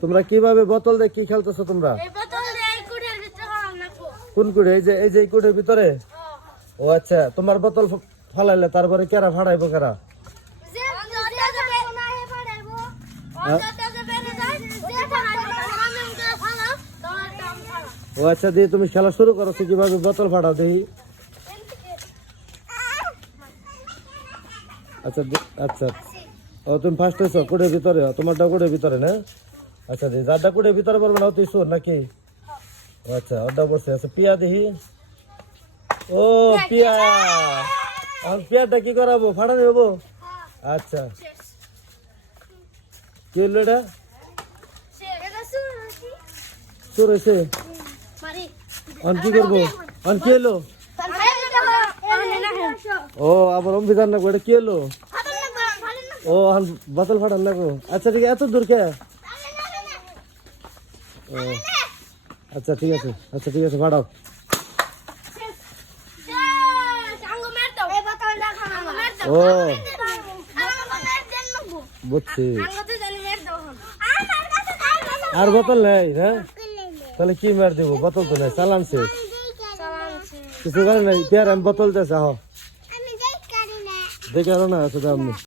তোমরা কিভাবে বোতল দিয়ে কি খেলতেছো তোমরা? কোন কুড়ে? এই যে কুড়ের ভিতরে? ও আচ্ছা, তোমার বোতল ফালাইলে তারপরে কেরা ফাড়াইবো কেরা? ও আচ্ছা, দিয়ে তুমি খেলা শুরু করো কিভাবে বোতল ফাটাও দেখি। আচ্ছা আচ্ছা, ও তুমি ফার্স্ট হয়েছো কুড়ের ভিতরে, তোমারটা কুড়ের ভিতরে না? আচ্ছা, দি যারটা কুড়ের ভিতরে পারবে না তুই শোন নাকি? আচ্ছা, ওটা বসে আচ্ছা, পিয়া দেখি। ও পিয়া, এখন পিয়াটা কি করাবো? ফাটানো হবো? আচ্ছা, কি হলো এটা? চোর হয়েছে, এখন কি করবো? এখন কি হলো? ও আবার অম্বিধান লাগবো, এটা কি হলো? ও এখন বোতল ফাটান লাগবো। আচ্ছা ঠিক আছে, এত দূর কে? ও আচ্ছা ঠিক আছে, আচ্ছা ঠিক আছে, ফাটাও। ও বুঝছি, আর বোতল নেই? হ্যাঁ, তাহলে কি মার দিব? বোতল তো নেই, চালান শেষ, কিছু করে নাই। পেয়ার আমি বোতল দিয়েছে, দেখে আরো না আছে।